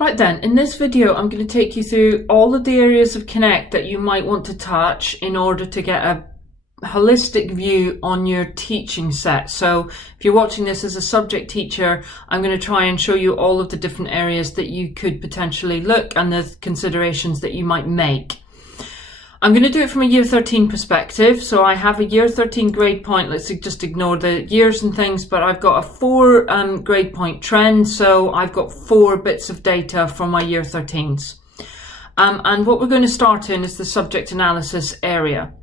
Right then, in this video I'm going to take you through all of the areas of Connect that you might want to touch in order to get a holistic view on your teaching set. So if you're watching this as a subject teacher, I'm going to try and show you all of the different areas that you could potentially look and the considerations that you might make. I'm going to do it from a year 13 perspective. So I have a year 13 grade point. Let's just ignore the years and things, but I've got a 4 grade point trend. So I've got 4 bits of data from my year 13s. And what we're going to start in is the subject analysis area.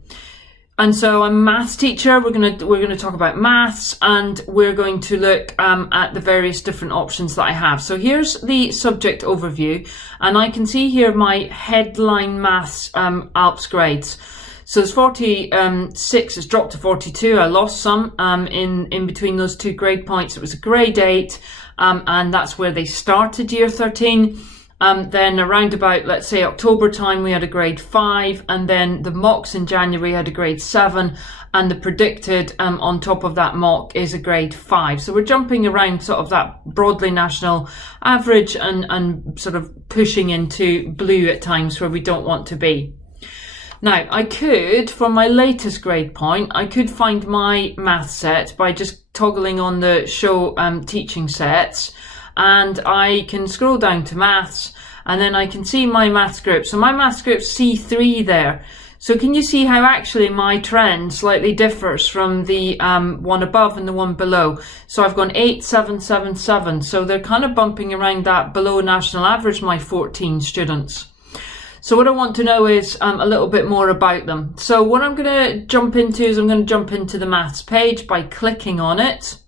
And so I'm a maths teacher. We're going to talk about maths, and we're going to look at the various different options that I have. So here's the subject overview, and I can see here my headline maths Alps grades. So there's 46, it's dropped to 42. I lost some in between those 2 grade points. It was a grade 8, and that's where they started year 13. Then around about, let's say, October time, we had a grade 5, and then the mocks in January had a grade 7, and the predicted on top of that mock is a grade 5. So we're jumping around sort of that broadly national average and sort of pushing into blue at times where we don't want to be. Now, I could, from my latest grade point, I could find my math set by just toggling on the show teaching sets. And I can scroll down to maths, and then I can see my maths group. So my maths group's C3 there. So can you see how actually my trend slightly differs from the one above and the one below? So I've gone 8, 7, 7, 7. So they're kind of bumping around that below national average, my 14 students. So what I want to know is a little bit more about them. So what I'm going to jump into is I'm going to jump into the maths page by clicking on it.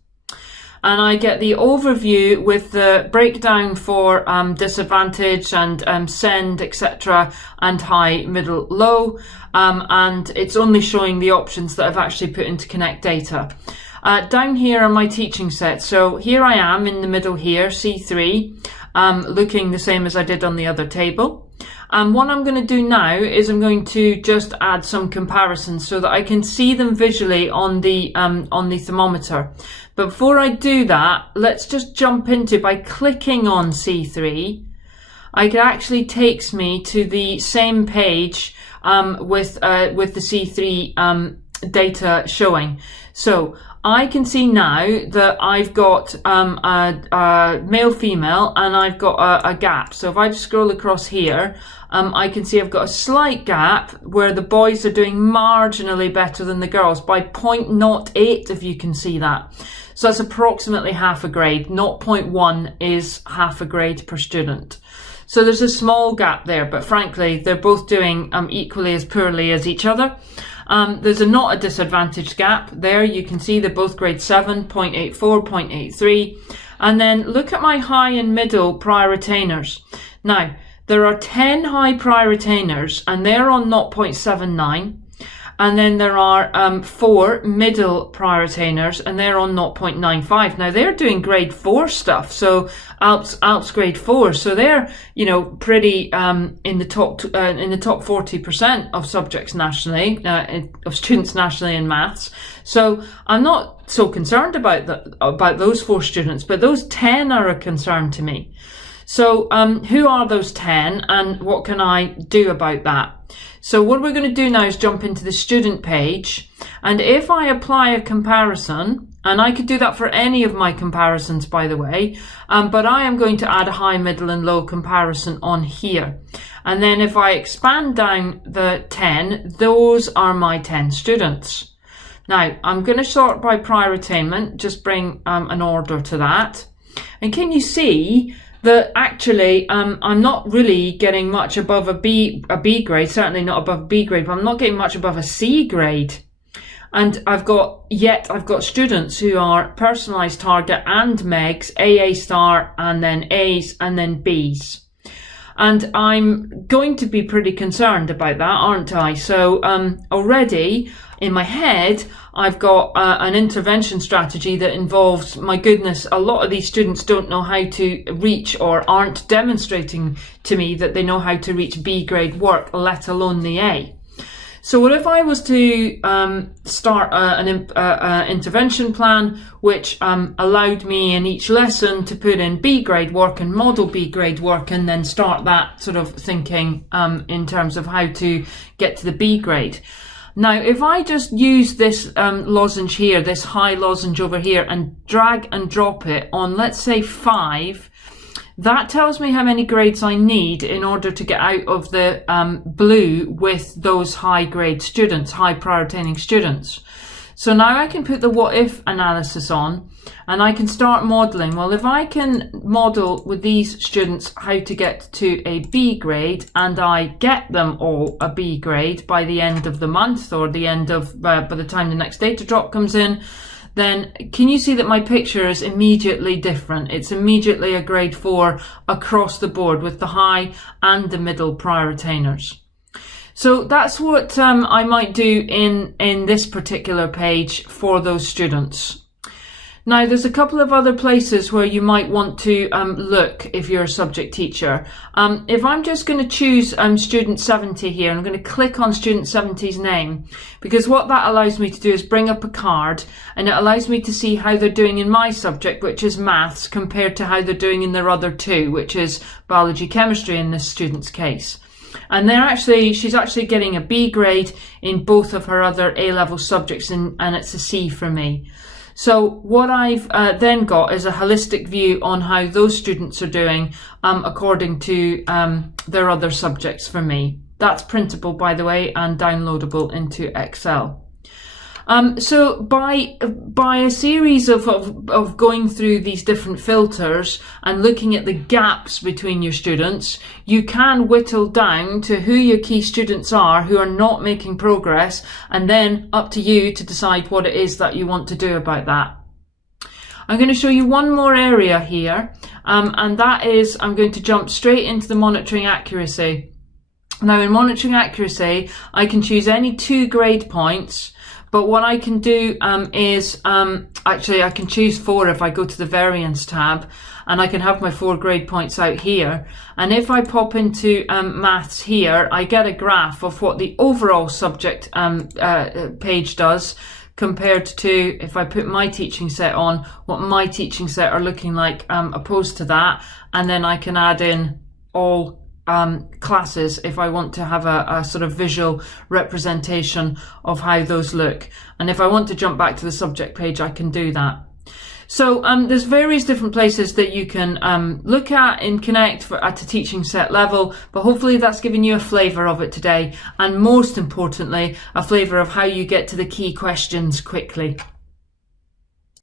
And I get the overview with the breakdown for disadvantage and send, etc., and high, middle, low. And it's only showing the options that I've actually put into Connect data. Down here are my teaching sets. So here I am in the middle here, C3, looking the same as I did on the other table. And what I'm going to do now is I'm going to just add some comparisons so that I can see them visually on the thermometer. But before I do that, let's just jump into, by clicking on C3, it actually takes me to the same page with the C3 data showing. So I can see now that I've got a male, female, and I've got a gap. So if I just scroll across here, I can see I've got a slight gap where the boys are doing marginally better than the girls by 0.08, if you can see that. So that's approximately half a grade. 0.1 is half a grade per student. So there's a small gap there, but frankly, they're both doing equally as poorly as each other. There's not a disadvantaged gap there. You can see they're both grade 7, 0.84, 0.83. And then look at my high and middle prior retainers. Now, there are 10 high prior retainers, and they're on 0.79. And then there are 4 middle prior retainers, and they're on 0.95. Now they're doing grade 4 stuff, so Alps grade 4. So they're, you know, pretty in the top 40% of subjects nationally, of students nationally in maths. So I'm not so concerned about those 4 students, but those 10 are a concern to me. So who are those 10, and what can I do about that? So what we're going to do now is jump into the student page, and if I apply a comparison, and I could do that for any of my comparisons, by the way, but I am going to add a high, middle and low comparison on here. And then if I expand down the 10, those are my 10 students. Now I'm going to sort by prior attainment, just bring an order to that. And can you see that actually I'm not really getting much above a B grade, certainly not above B grade, but I'm not getting much above a C grade. And I've got students who are personalised target and MEGs, AA star, and then A's, and then B's. And I'm going to be pretty concerned about that, aren't I? So already in my head, I've got an intervention strategy that involves, my goodness, a lot of these students don't know how to reach, or aren't demonstrating to me that they know how to reach B grade work, let alone the A. So what if I was to start an intervention plan which allowed me in each lesson to put in B grade work and model B grade work, and then start that sort of thinking in terms of how to get to the B grade. Now, if I just use this lozenge here, this high lozenge over here, and drag and drop it on, let's say 5, that tells me how many grades I need in order to get out of the blue with those high grade students, high priority students. So now I can put the what if analysis on, and I can start modelling. Well, if I can model with these students how to get to a B grade, and I get them all a B grade by the end of the month, or the end of, by the time the next data drop comes in, then can you see that my picture is immediately different? It's immediately a grade 4 across the board with the high and the middle prior attainers. So that's what I might do in this particular page for those students. Now, there's a couple of other places where you might want to look if you're a subject teacher. If I'm just going to choose student 70 here, I'm going to click on student 70's name, because what that allows me to do is bring up a card, and it allows me to see how they're doing in my subject, which is maths, compared to how they're doing in their other two, which is biology, chemistry in this student's case. And she's actually getting a B grade in both of her other A-level subjects, and it's a C for me. So what I've then got is a holistic view on how those students are doing according to their other subjects for me. That's printable, by the way, and downloadable into Excel. So by a series of going through these different filters and looking at the gaps between your students, you can whittle down to who your key students are who are not making progress, and then up to you to decide what it is that you want to do about that. I'm going to show you one more area here, and that is I'm going to jump straight into the monitoring accuracy. Now, in monitoring accuracy, I can choose any 2 grade points. But what I can do is, actually I can choose 4 if I go to the variance tab, and I can have my 4 grade points out here. And if I pop into maths here, I get a graph of what the overall subject page does compared to, if I put my teaching set on, what my teaching set are looking like opposed to that. And then I can add in all classes if I want to have a sort of visual representation of how those look. And if I want to jump back to the subject page, I can do that. So there's various different places that you can look at in Connect at a teaching set level, but hopefully that's given you a flavour of it today, and most importantly, a flavour of how you get to the key questions quickly.